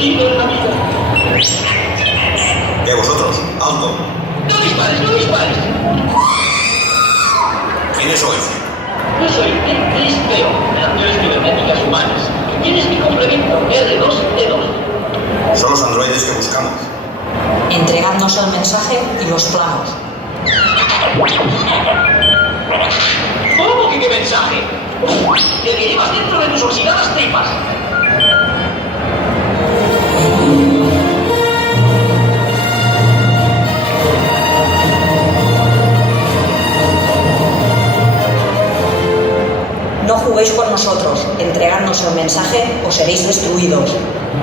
destino en la vida. ¿Qué vosotros? ¡Alto! ¡No dispares, no dispares! ¿Quiénes sois? Yo soy Chris Peo, de Naciones Cibernéticas Humanas. Tienes mi complemento R2D2. Son los androides que buscamos. Entregadnos el mensaje y los planos. ¿Cómo que qué mensaje? El que llevas dentro de tus oxidadas tripas. No juguéis con nosotros. Entregadnos el mensaje o seréis destruidos.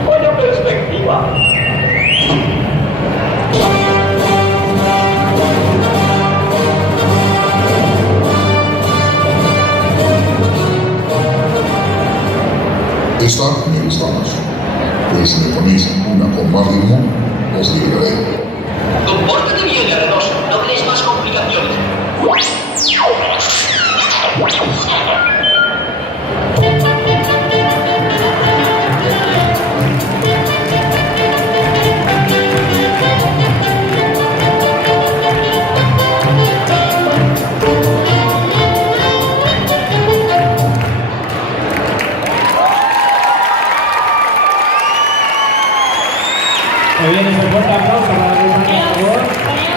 ¡Vaya perspectiva! Esta me gusta más. Pues si me ponéis una con más ritmo, os liberaré. Compórtate bien, R2. No crees más complicaciones. Muy bien, ese fuerte aplauso para la compañía, por favor.